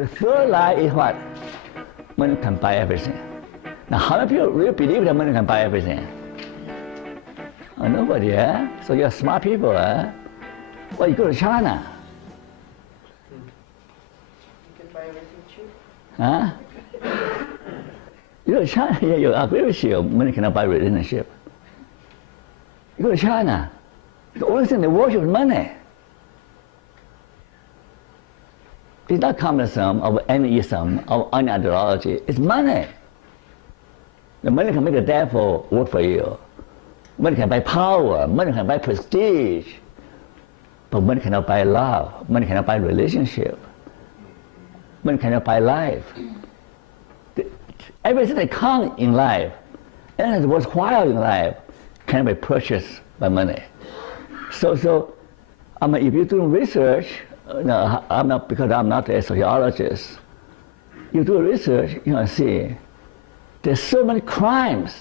The third lie is what? Money can buy everything. Now, how many people really believe that money can buy everything? Oh, nobody, eh? So you're smart people, eh? Well, you go to China. You can buy everything cheap. Huh? You go to China, yeah, you agree with you. Money cannot buy relationship. You go to China, the only thing they worship is money. It's not communism or any ism or any ideology. It's money. The money can make the devil work for you. Money can buy power. Money can buy prestige. But money cannot buy love. Money cannot buy relationship. Money cannot buy life. Everything that counts in life, and that's worthwhile in life, can be purchased by money. So if you're doing research, no, because I'm not a sociologist. You do research, you see, there's so many crimes,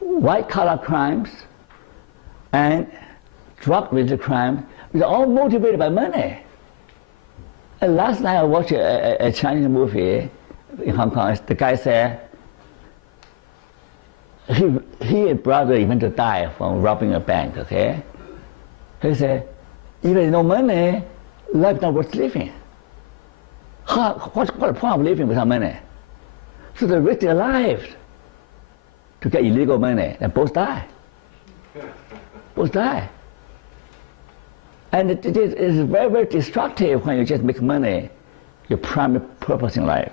white-collar crimes, and drug-related crimes, they're all motivated by money. And last night I watched a Chinese movie in Hong Kong. The guy said he and brother even to die from robbing a bank. Okay, he said, if there's no money, life not worth living. What's the point of living without money? So they risk their lives to get illegal money, and both die. Both die. And it is very, very destructive when you just make money your primary purpose in life.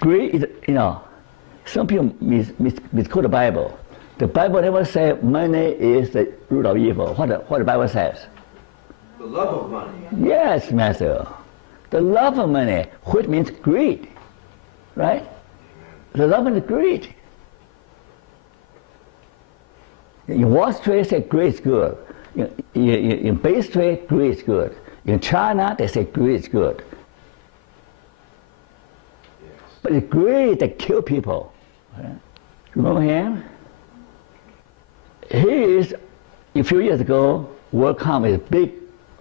Greed is, some people misquote the Bible. The Bible never says money is the root of evil. What the Bible says? The love of money. Yes, Matthew. The love of money, which means greed, right? The love and the greed. In Wall Street, they say greed is good. In Bay Street, greed is good. In China, they say greed is good. Yes. But it's greed that kills people. Right? Remember him? He is, a few years ago, WorldCom is a big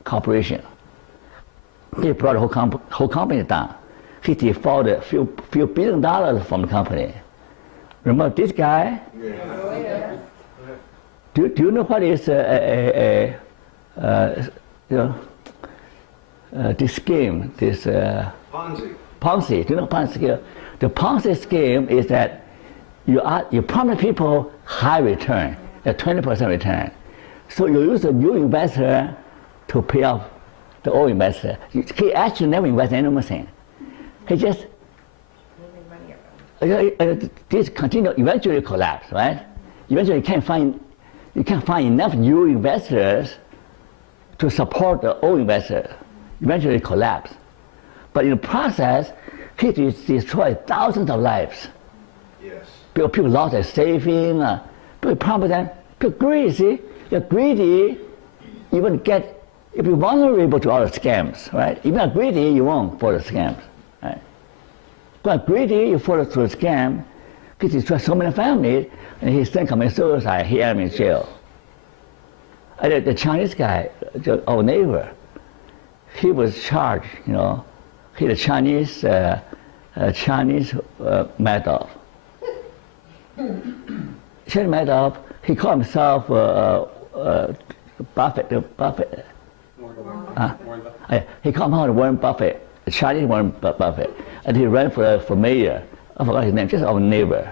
corporation. He brought the whole company down. He defaulted a few $1 billion from the company. Remember this guy? Yes. Oh, yes. Do you know what is this scheme? This Ponzi. Ponzi. Do you know Ponzi scheme? The Ponzi scheme is that you promise people high return, a 20% return. So you use a new investor to pay off the old investor. He actually never invests in anything. He just this continue eventually collapse, right? Eventually you can't find enough new investors to support the old investor. Eventually collapse. But in the process, he destroyed thousands of lives. Yes. People lost their savings. People promise them, people greedy, see? You're greedy, you will get, if you're vulnerable to all the scams, right? If you're not greedy, you won't fall the scams, right? If you're not greedy, you fall through the scam. He destroyed so many families, and his son committed suicide. He ended up in jail. And the Chinese guy, our neighbor, he was charged. He had a Chinese Meetup. Chinese Meetup. He called himself Buffett. He called himself Warren Buffett, the Chinese Warren Buffett, and he ran for mayor. I forgot his name, just our neighbor.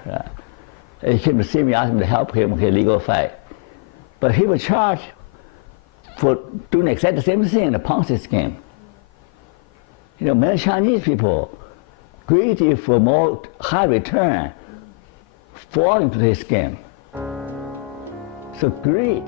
He came to see me, asked me to help him with a legal fight. But he was charged for doing exactly the same thing in the Ponzi scheme. Many Chinese people, greedy for more high return, fall into this scheme. So greed